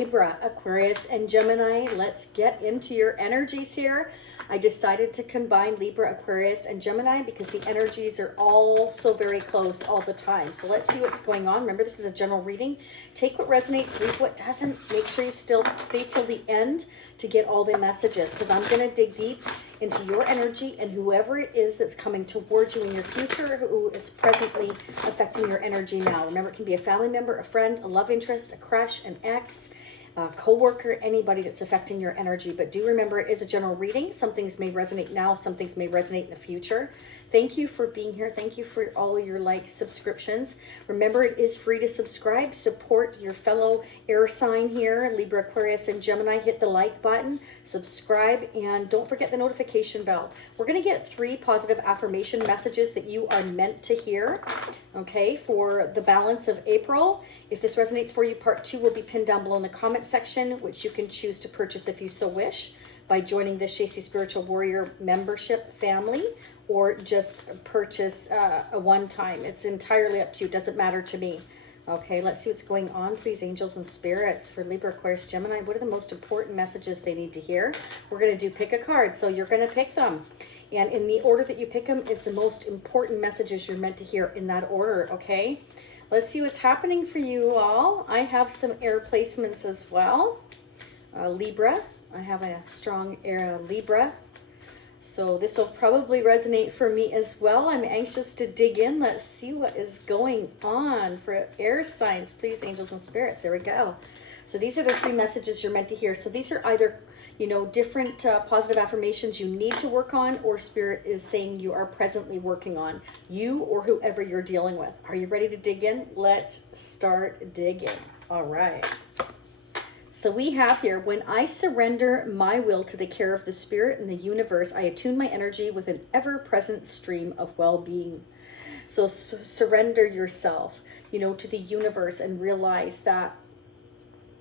Libra, Aquarius, and Gemini. Let's get into your energies here. I decided to combine Libra, Aquarius, and Gemini because the energies are all so very close all the time. So let's see what's going on. Remember, this is a general reading. Take what resonates, leave what doesn't. Make sure you still stay till the end to get all the messages, because I'm going to dig deep into your energy and whoever it is that's coming towards you in your future, who is presently affecting your energy now. Remember, it can be a family member, a friend, a love interest, a crush, an ex, a co-worker, anybody that's affecting your energy. But do remember, it is a general reading. Some things may resonate now, some things may resonate in the future. Thank you for being here. Thank you for all your likes, subscriptions. Remember, it is free to subscribe. Support your fellow air sign here, Libra, Aquarius, and Gemini. Hit the like button, subscribe, and don't forget the notification bell. We're going to get 3 positive affirmation messages that you are meant to hear, okay, for the balance of April. If this resonates for you, part 2 will be pinned down below in the comment section, which you can choose to purchase if you so wish by joining the Shacy Spiritual Warrior membership family, or just purchase a one-time. It's entirely up to you. It doesn't matter to me. Okay, let's see what's going on, please, angels and spirits, for Libra, Aquarius, Gemini. What are the most important messages they need to hear? We're going to do pick a card, so you're going to pick them. And in the order that you pick them is the most important messages you're meant to hear in that order, okay? Let's see what's happening for you all. I have some air placements as well. Libra. I have a strong air Libra. So this will probably resonate for me as well. I'm anxious to dig in. Let's see what is going on for air signs, please, angels and spirits. There we go. So these are the 3 messages you're meant to hear. So these are either, you know, different positive affirmations you need to work on, or Spirit is saying you are presently working on, you or whoever you're dealing with. Are you ready to dig in? Let's start digging. All right. So we have here, when I surrender my will to the care of the Spirit and the universe, I attune my energy with an ever-present stream of well-being. So surrender yourself, you know, to the universe, and realize that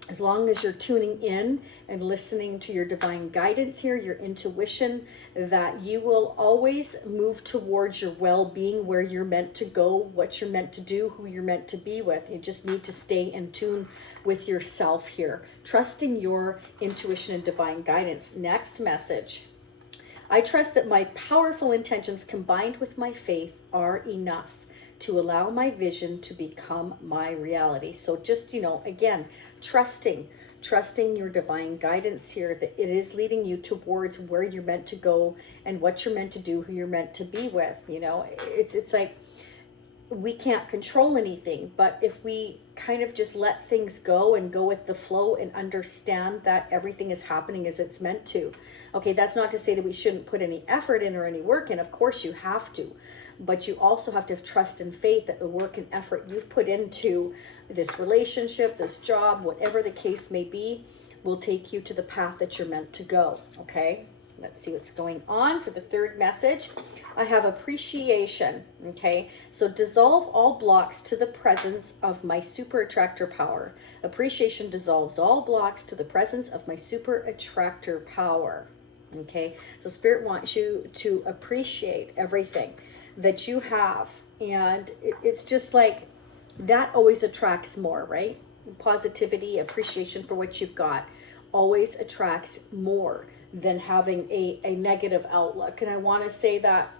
as long as you're tuning in and listening to your divine guidance here, your intuition, that you will always move towards your well-being, where you're meant to go, what you're meant to do, who you're meant to be with. You just need to stay in tune with yourself here, trusting your intuition and divine guidance. Next message. I trust that my powerful intentions combined with my faith are enough to allow my vision to become my reality. So just, you know, again, trusting your divine guidance here, that it is leading you towards where you're meant to go and what you're meant to do, who you're meant to be with. You know, it's like, we can't control anything, but if we kind of just let things go and go with the flow and understand that everything is happening as it's meant to. Okay, that's not to say that we shouldn't put any effort in or any work in. Of course you have to, but you also have to have trust and faith that the work and effort you've put into this relationship, this job, whatever the case may be, will take you to the path that you're meant to go. Okay, let's see what's going on for the 3rd message. I have appreciation. Okay, so dissolve all blocks to the presence of my super attractor power. Appreciation dissolves all blocks to the presence of my super attractor power. Okay, so Spirit wants you to appreciate everything that you have, and it's just like that always attracts more, right? Positivity, appreciation for what you've got always attracts more than having a negative outlook. And I want to say that,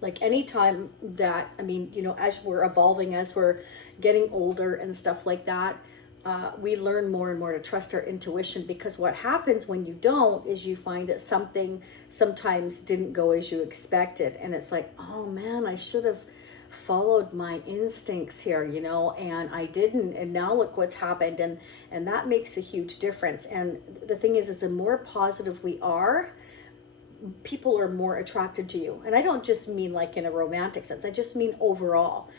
like, anytime that, I mean, you know, as we're evolving, as we're getting older and stuff like that, we learn more and more to trust our intuition, because what happens when you don't is you find that something sometimes didn't go as you expected, and it's like, oh man, I should have followed my instincts here, you know, and I didn't, and now look what's happened. And that makes a huge difference. And the thing is the more positive we are, people are more attracted to you. And I don't just mean like in a romantic sense, I just mean overall.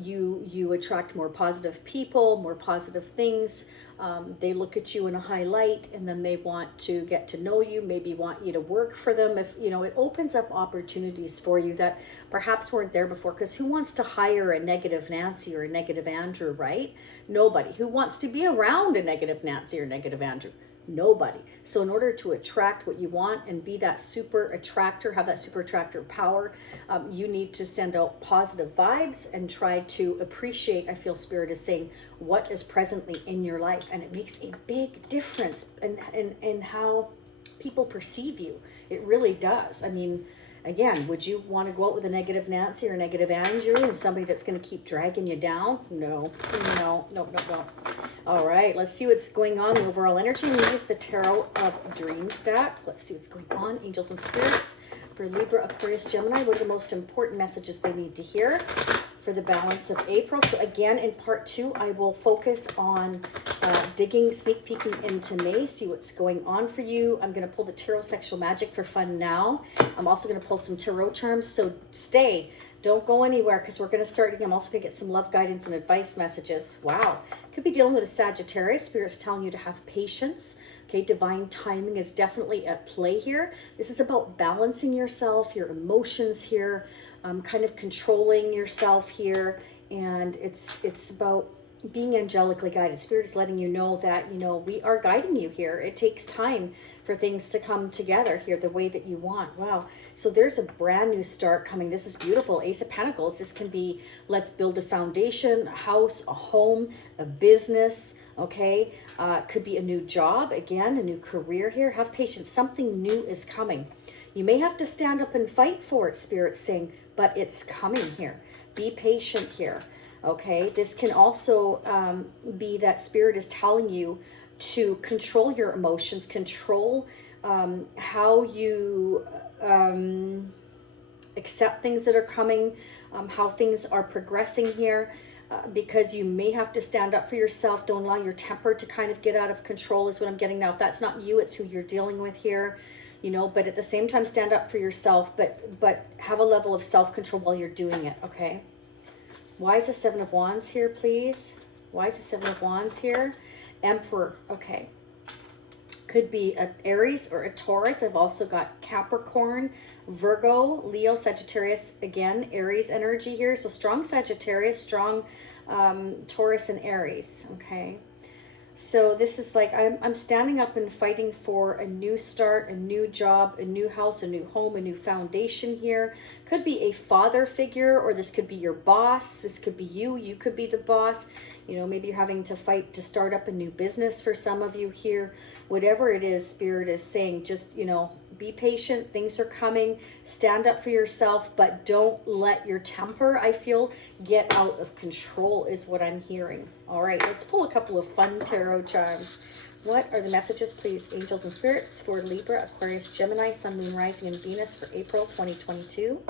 You attract more positive people, more positive things. They look at you in a high light, and then they want to get to know you, maybe want you to work for them. If you know, it opens up opportunities for you that perhaps weren't there before. Because who wants to hire a negative Nancy or a negative Andrew, right? Nobody. Who wants to be around a negative Nancy or negative Andrew? Nobody. So in order to attract what you want and be that super attractor, have that super attractor power, you need to send out positive vibes and try to appreciate, I feel Spirit is saying, what is presently in your life. And it makes a big difference in how people perceive you. It really does. I mean, again, would you want to go out with a negative Nancy or a negative Andrew and somebody that's going to keep dragging you down? No, no, no, no, no. All right, let's see what's going on in the overall energy. We use the Tarot of Dreams deck. Let's see what's going on, angels and spirits, for Libra, Aquarius, Gemini. What are the most important messages they need to hear for the balance of April? So again, in part 2, I will focus on sneak peeking into May, see what's going on for you. I'm going to pull the Tarot Sexual Magic for fun now. I'm also going to pull some Tarot charms, so stay. Don't go anywhere, because we're going to start. I'm also going to get some love guidance and advice messages. Wow. Could be dealing with a Sagittarius. Spirit's telling you to have patience. Okay, divine timing is definitely at play here. This is about balancing yourself, your emotions here, kind of controlling yourself here. And it's about being angelically guided. Spirit is letting you know that, you know, we are guiding you here. It takes time for things to come together here the way that you want. Wow. So there's a brand new start coming. This is beautiful. Ace of Pentacles. This can be, let's build a foundation, a house, a home, a business. Okay. Could be a new job. Again, a new career here. Have patience. Something new is coming. You may have to stand up and fight for it, Spirit's saying, but it's coming here. Be patient here. Okay, this can also be that Spirit is telling you to control your emotions, control how you accept things that are coming, how things are progressing here, because you may have to stand up for yourself. Don't allow your temper to kind of get out of control is what I'm getting now. If that's not you, it's who you're dealing with here. You know, but at the same time, stand up for yourself, but have a level of self-control while you're doing it, okay? Why is the Seven of Wands here, please? Why is the Seven of Wands here? Emperor, okay. Could be an Aries or a Taurus. I've also got Capricorn, Virgo, Leo, Sagittarius. Again, Aries energy here. So strong Sagittarius, strong Taurus and Aries, okay. So this is like, I'm standing up and fighting for a new start, a new job, a new house, a new home, a new foundation here. Could be a father figure, or this could be your boss. This could be you. You could be the boss. You know, maybe you're having to fight to start up a new business for some of you here. Whatever it is, Spirit is saying, just, you know, be patient. Things are coming. Stand up for yourself, but don't let your temper, I feel, get out of control is what I'm hearing. All right, let's pull a couple of fun tarot charms. What are the messages, please, angels and spirits, for Libra, Aquarius, Gemini, Sun, Moon, Rising, and Venus for April 2022?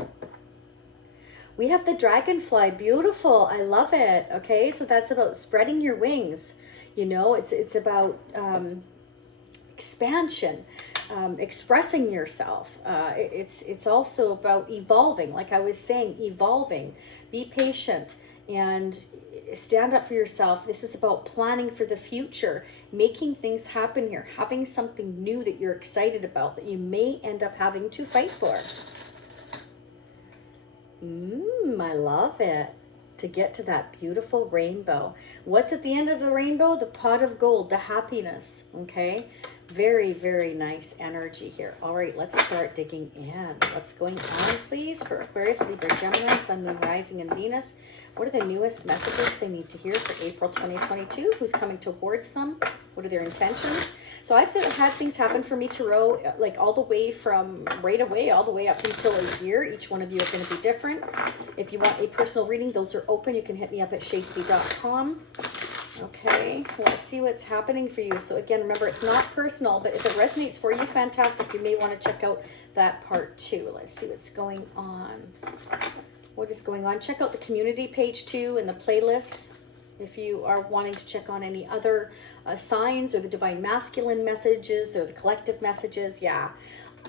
We have the dragonfly. Beautiful. I love it. Okay, so that's about spreading your wings. You know, it's about expansion, expressing yourself. It's also about evolving. Like I was saying, evolving. Be patient and stand up for yourself. This is about planning for the future, making things happen here, having something new that you're excited about that you may end up having to fight for. I love it. To get to that beautiful rainbow. What's at the end of the rainbow? The pot of gold, the happiness. Okay, very, very nice energy here. All right, let's start digging in. What's going on, please, for Aquarius, Libra, Gemini, Sun, Moon, Rising, and Venus? What are the newest messages they need to hear for April 2022? Who's coming towards them? What are their intentions? So I've had things happen for me, Tarot, like all the way from right away, all the way up until a year. Each one of you are going to be different. If you want a personal reading, those are open. You can hit me up at shayc.com. Okay, let's see what's happening for you. So again, remember, it's not personal, but if it resonates for you, fantastic. You may want to check out that part too. Let's see what's going on. What is going on? Check out the community page too and the playlists. If you are wanting to check on any other signs or the divine masculine messages or the collective messages, yeah.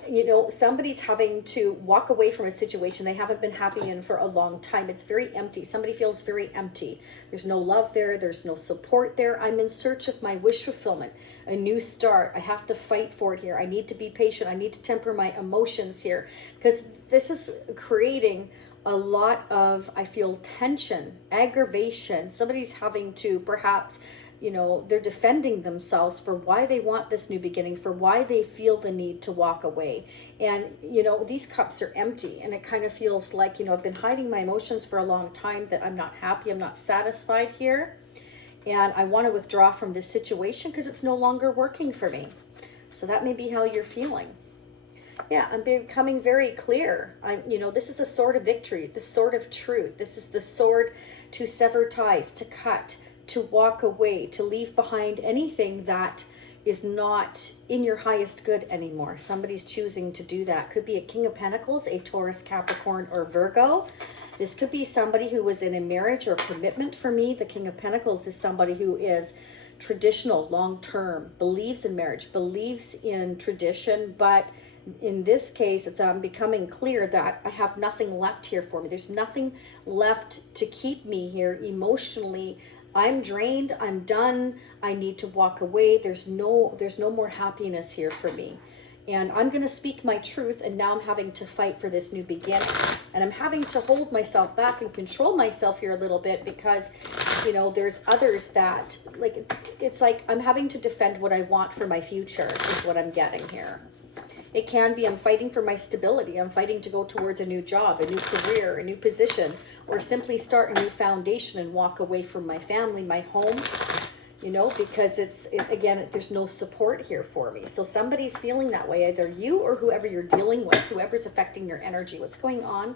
You know, somebody's having to walk away from a situation they haven't been happy in for a long time. It's very empty. Somebody feels very empty. There's no love there. There's no support there. I'm in search of my wish fulfillment, a new start. I have to fight for it here. I need to be patient. I need to temper my emotions here, because this is creating a lot of, I feel, tension, aggravation. Somebody's having to perhaps you know, they're defending themselves for why they want this new beginning, for why they feel the need to walk away. And, you know, these cups are empty, and it kind of feels like, you know, I've been hiding my emotions for a long time, that I'm not happy, I'm not satisfied here. And I want to withdraw from this situation because it's no longer working for me. So that may be how you're feeling. Yeah, I'm becoming very clear. You know, this is a sword of victory, the sword of truth. This is the sword to sever ties, to cut, to walk away, to leave behind anything that is not in your highest good anymore. Somebody's choosing to do that. Could be a King of Pentacles, a Taurus, Capricorn, or Virgo. This could be somebody who was in a marriage or commitment. For me, the King of Pentacles is somebody who is traditional, long-term, believes in marriage, believes in tradition, but in this case, it's becoming clear that I have nothing left here for me. There's nothing left to keep me here emotionally. I'm drained, I'm done, I need to walk away. There's no more happiness here for me. And I'm going to speak my truth, and now I'm having to fight for this new beginning. And I'm having to hold myself back and control myself here a little bit because, you know, there's others that, like, it's like I'm having to defend what I want for my future is what I'm getting here. It can be I'm fighting for my stability. I'm fighting to go towards a new job, a new career, a new position, or simply start a new foundation and walk away from my family, my home, you know, because again, there's no support here for me. So somebody's feeling that way, either you or whoever you're dealing with, whoever's affecting your energy. What's going on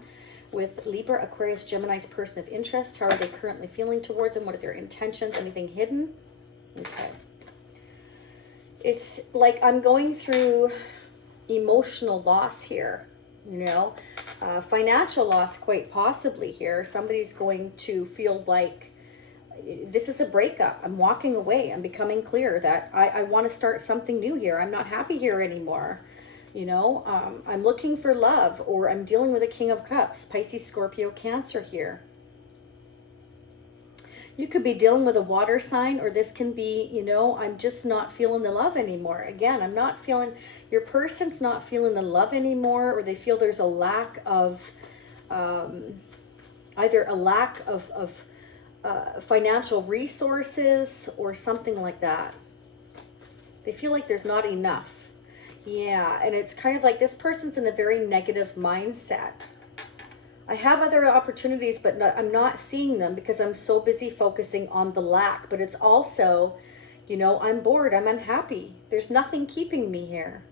with Libra, Aquarius, Gemini's person of interest? How are they currently feeling towards them? What are their intentions? Anything hidden? Okay. It's like I'm going through emotional loss here, you know, financial loss quite possibly here. Somebody's going to feel like this is a breakup. I'm walking away. I'm becoming clear that I want to start something new here. I'm not happy here anymore. You know, I'm looking for love, or I'm dealing with a King of Cups, Pisces, Scorpio, Cancer here. You could be dealing with a water sign, or this can be, you know, I'm just not feeling the love anymore. Again, I'm not feeling, your person's not feeling the love anymore, or they feel there's a lack of, either a lack of financial resources or something like that. They feel like there's not enough. Yeah, and it's kind of like this person's in a very negative mindset. I have other opportunities, but I'm not seeing them because I'm so busy focusing on the lack. But it's also, you know, I'm bored, I'm unhappy. There's nothing keeping me here.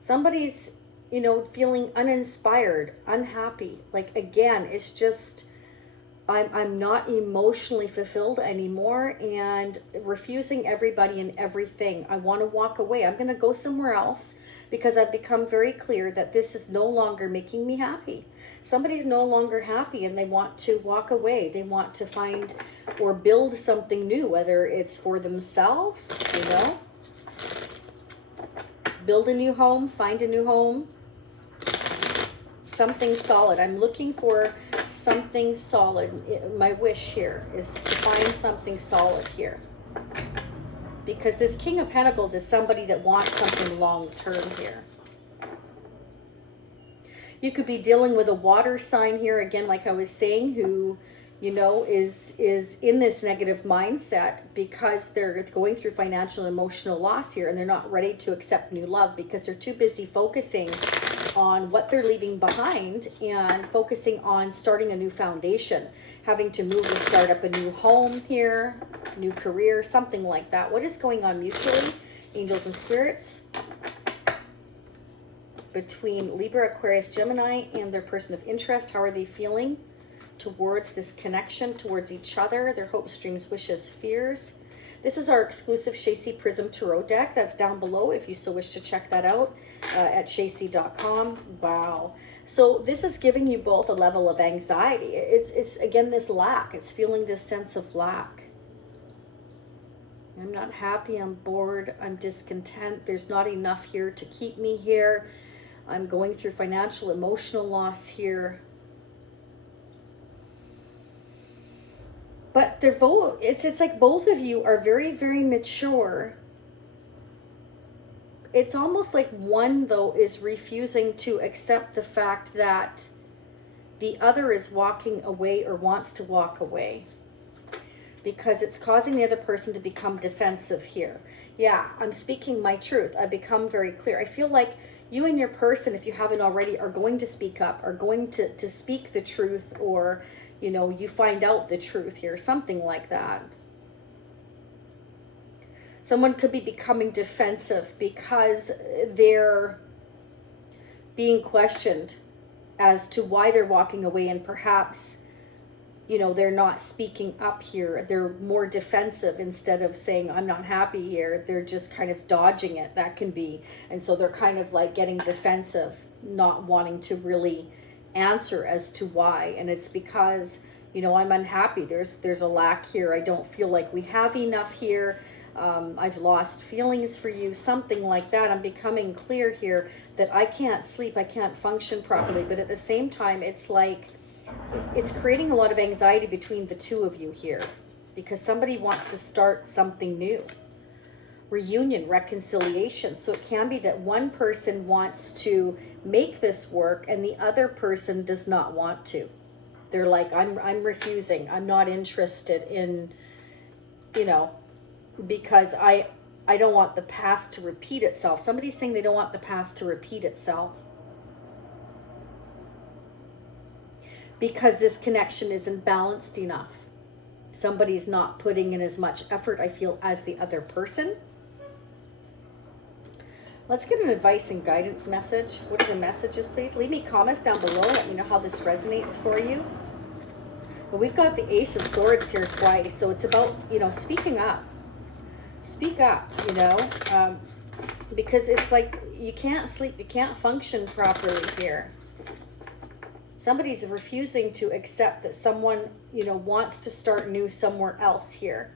Somebody's, you know, feeling uninspired, unhappy. Like, again, it's just, I'm not emotionally fulfilled anymore, and refusing everybody and everything. I want to walk away. I'm going to go somewhere else because I've become very clear that this is no longer making me happy. Somebody's no longer happy and they want to walk away. They want to find or build something new, whether it's for themselves, you know, build a new home, find a new home, something solid. I'm looking for something solid. My wish here is to find something solid here, because this King of Pentacles is somebody that wants something long-term here. You could be dealing with a water sign here, again, like I was saying, who, you know, is in this negative mindset because they're going through financial and emotional loss here, and they're not ready to accept new love because they're too busy focusing on what they're leaving behind and focusing on starting a new foundation, having to move and start up a new home here, new career, something like that. What is going on mutually, angels and spirits, between Libra, Aquarius, Gemini and their person of interest? How are they feeling towards this connection, towards each other, their hopes, dreams, wishes, fears? This is our exclusive Shacy Prism Tarot deck. That's down below if you so wish to check that out at shacy.com. Wow. So this is giving you both a level of anxiety. It's again, this lack. It's feeling this sense of lack. I'm not happy. I'm bored. I'm discontent. There's not enough here to keep me here. I'm going through financial, emotional loss here. But they're both, it's like both of you are very, very mature. It's almost like one, though, is refusing to accept the fact that the other is walking away or wants to walk away. because it's causing the other person to become defensive here. Yeah, I'm speaking my truth. I've become very clear. I feel like you and your person, if you haven't already, are going to speak up, are going to speak the truth, or, you know, you find out the truth here, something like that. Someone could be becoming defensive because they're being questioned as to why they're walking away, and perhaps, you know, they're not speaking up here. They're more defensive instead of saying, I'm not happy here. They're just kind of dodging it. That can be. And so they're kind of like getting defensive, not wanting to really answer as to why. And it's because, you know, I'm unhappy. There's a lack here. I don't feel like we have enough here. I've lost feelings for you, something like that. I'm becoming clear here that I can't sleep. I can't function properly. But at the same time, it's like, it's creating a lot of anxiety between the two of you here, because somebody wants to start something new. Reunion, reconciliation. So it can be that one person wants to make this work and the other person does not want to. They're like, I'm refusing. I'm not interested in, you know, because I don't want the past to repeat itself. Somebody's saying they don't want the past to repeat itself, because this connection isn't balanced enough. Somebody's not putting in as much effort, I feel, as the other person. Let's get an advice and guidance message. What are the messages, please? Leave me comments down below. Let me know how this resonates for you. But we've got the Ace of Swords here twice. So it's about, you know, speaking up. Speak up, you know, because it's like you can't sleep, you can't function properly here. Somebody's refusing to accept that someone, you know, wants to start new somewhere else here.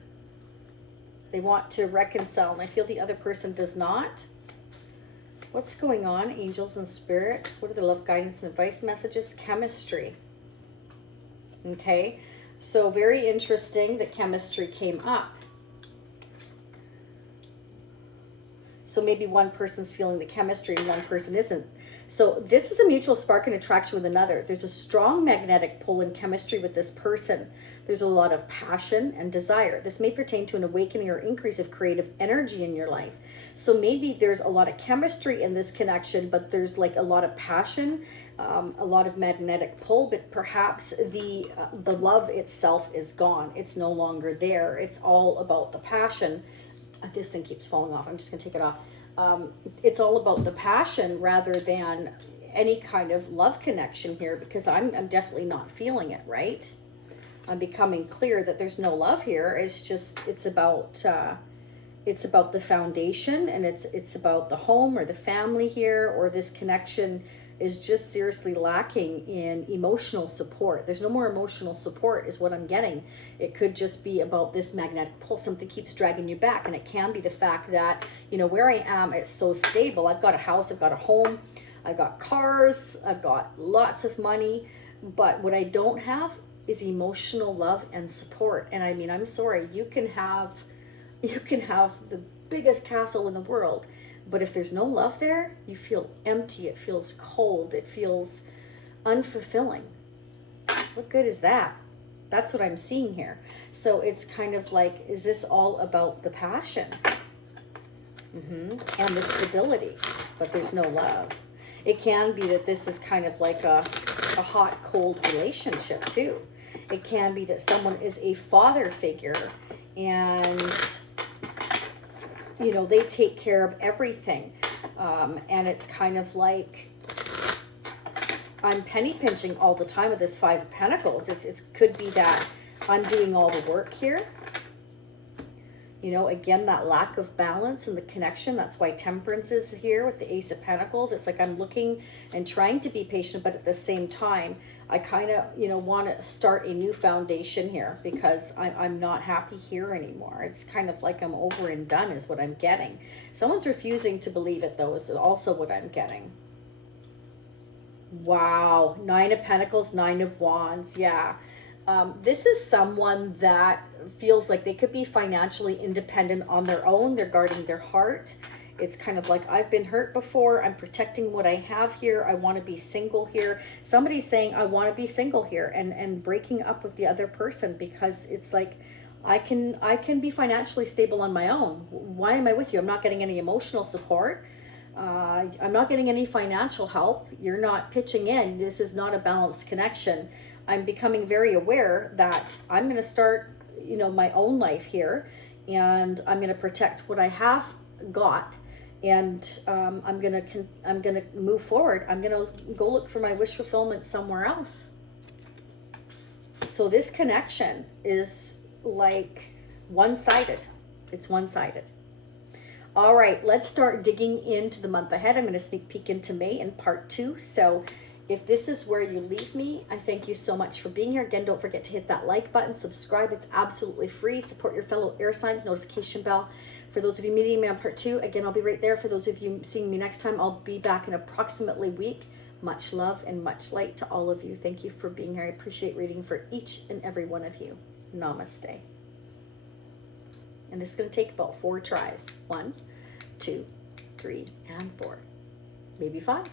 They want to reconcile, and I feel the other person does not. What's going on, angels and spirits? What are the love, guidance, and advice messages? Chemistry. Okay, so very interesting that chemistry came up. So maybe one person's feeling the chemistry and one person isn't. So this is a mutual spark and attraction with another. There's a strong magnetic pull in chemistry with this person. There's a lot of passion and desire. This may pertain to an awakening or increase of creative energy in your life. So maybe there's a lot of chemistry in this connection, but there's like a lot of passion, a lot of magnetic pull, but perhaps the love itself is gone. It's no longer there. It's all about the passion. This thing keeps falling off. I'm just going to take it off. It's all about the passion rather than any kind of love connection here, because I'm definitely not feeling it, right? I'm becoming clear that there's no love here. It's just, it's about the foundation, and it's about the home or the family here, or this connection is just seriously lacking in emotional support. There's no more emotional support is what I'm getting. It could just be about this magnetic pull. Something keeps dragging you back, and it can be the fact that, you know, where I am, it's so stable. I've got a house, I've got a home, I've got cars, I've got lots of money, but what I don't have is emotional love and support. And I mean, I'm sorry, you can have the biggest castle in the world, but if there's no love there, you feel empty. It feels cold. It feels unfulfilling. What good is that? That's what I'm seeing here. So it's kind of like, is this all about the passion? And the stability, but there's no love. It can be that this is kind of like a hot, cold relationship too. It can be that someone is a father figure, and you know, they take care of everything. And it's kind of like, I'm penny pinching all the time with this Five of Pentacles. It could be that I'm doing all the work here. You know, again, that lack of balance in the connection. That's why Temperance is here with the Ace of Pentacles. It's like I'm looking and trying to be patient, but at the same time, I kind of, you know, want to start a new foundation here, because I'm not happy here anymore. It's kind of like I'm over and done is what I'm getting. Someone's refusing to believe it, though, is also what I'm getting. Wow. Nine of Pentacles, Nine of Wands. Yeah. This is someone that feels like they could be financially independent on their own. They're guarding their heart. It's kind of like, I've been hurt before. I'm protecting what I have here. I want to be single here. Somebody's saying, I want to be single here, and breaking up with the other person, because it's like I can be financially stable on my own. Why am I with you? I'm not getting any emotional support. I'm not getting any financial help. You're not pitching in. This is not a balanced connection. I'm becoming very aware that I'm going to start, you know, my own life here, and I'm going to protect what I have got, and I'm gonna move forward. I'm gonna go look for my wish fulfillment somewhere else. So this connection is like one-sided. It's one-sided. All right, let's start digging into the month ahead. I'm going to sneak peek into May in part 2. So if this is where you leave me, I thank you so much for being here. Again, don't forget to hit that like button, subscribe. It's absolutely free. Support your fellow air signs, notification bell. For those of you meeting me on part 2, again, I'll be right there. For those of you seeing me next time, I'll be back in approximately a week. Much love and much light to all of you. Thank you for being here. I appreciate reading for each and every one of you. Namaste. And this is going to take about 4 tries. 1, 2, 3, and 4. Maybe 5.